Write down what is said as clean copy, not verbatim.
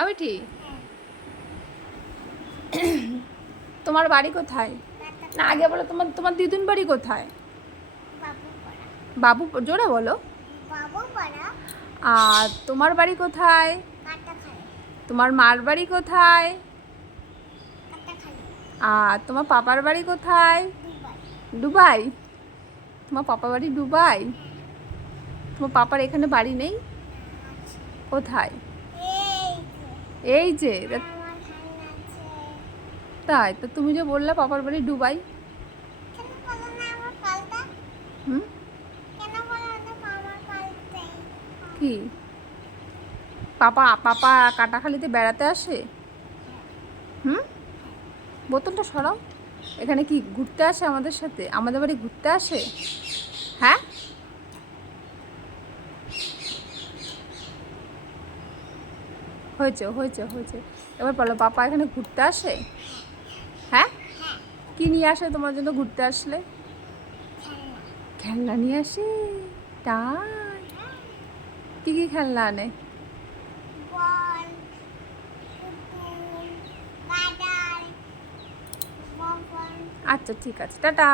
আমি ঠিক। তোমার বাড়ি কোথায়? না আগে বলো, তোমার তোমার দিদুন বাড়ি কোথায়? বাবু, জোরে বলো। আর তোমার বাড়ি কোথায়? তোমার মার বাড়ি কোথায়? আর তোমার পাপার বাড়ি কোথায়? দুবাই। তোমার পাপা বাড়ি দুবাই? তোমার পাপার এখানে বাড়ি নেই? কোথায়? এই যে তাই তো, তুমি যে বললে পাপার বাড়ি দুবাই। হুম, কি পাপা পাপা কাটাখালিতে বেড়াতে আসে? হুম, বোতলটা সরাও। এখানে কি ঘুরতে আসে আমাদের সাথে? আমাদের বাড়ি ঘুরতে আসে? হ্যাঁ, হয়েছে হয়েছে হয়েছে। এবার বলো, পাপা এখানে ঘুরতে আসে? হ্যাঁ, কি নিয়ে আসে তোমার জন্য ঘুরতে আসলে? খেলনা নিয়ে আসে? তাই? কি কি খেলনা আনে? আচ্ছা ঠিক আছে, টাটা।